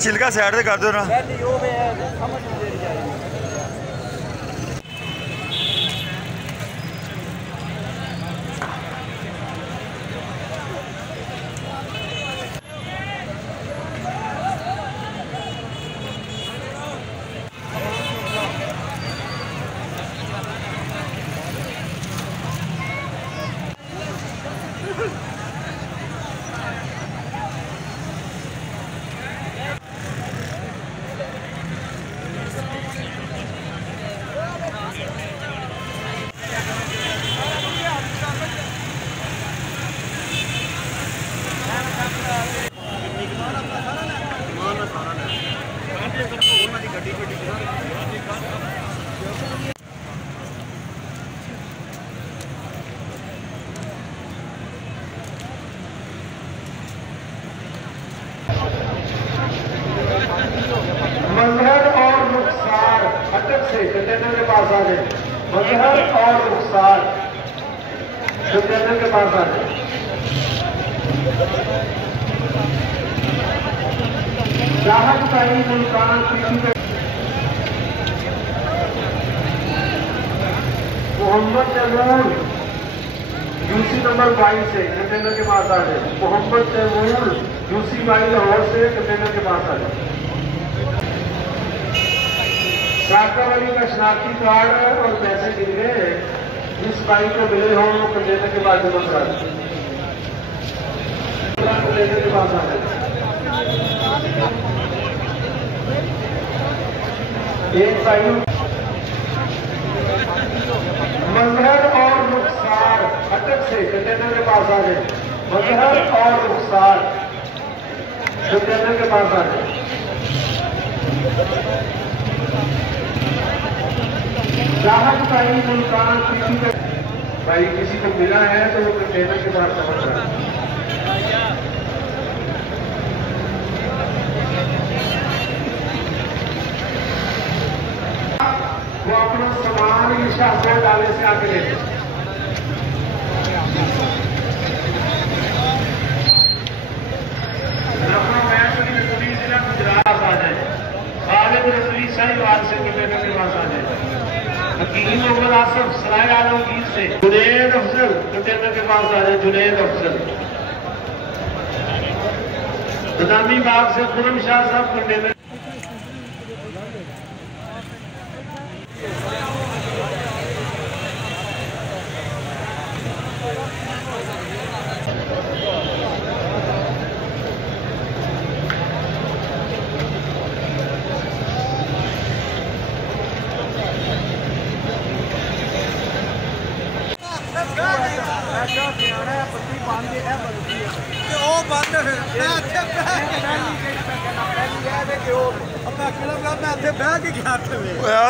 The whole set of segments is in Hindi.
छिलका साइड से कर दो ना। मजहर और रुखसार अटक से कंटेनर के पास आ गए। मजहर और रुखसार कंटेनर के पास आ गए। राहत भाई मुल्तान मोहम्मद तैमूर यूसी नंबर 22 से कंटेनर के पास आ गए। मोहम्मद तैमूर यूसी 22 लाहौर से कंटेनर के पास आ गए। साका वाली का शनाख्ती कार्ड और पैसे गिर गए, जिस भाई को मिले हो वो कंटेनर के पास जमा करा दें। कंटेनर के पास आ गए। एक भाई मजहर और रुखसार अटक से कंटेनर के पास आ गए। मजहर और रुखसार कंटेनर के पास आ गए। राहत भाई मुल्तान भाई किसी को मिला है तो वो कंटेनर के पास समझ रहा है। वो अपना सामान ही शाहपुर डाले से आके लेते। लखनऊ महसूली रसूली जिला गुजरात आ जाए। खालिद रसूली साहिवाल से कंटेनर के पास आ जाए। हकीम मोहम्मद आसफ सराय आलमगीर से जुनैद अफजल कंटेनर के पास आ जाए। जुनैद अफजल बदामी बाग से खुरम शाह साहब कंटेनर।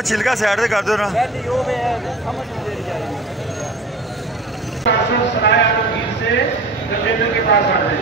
छिलका साइड से कर दो ना। सराय आलमगीर से कंटेनर के पास आ जाए।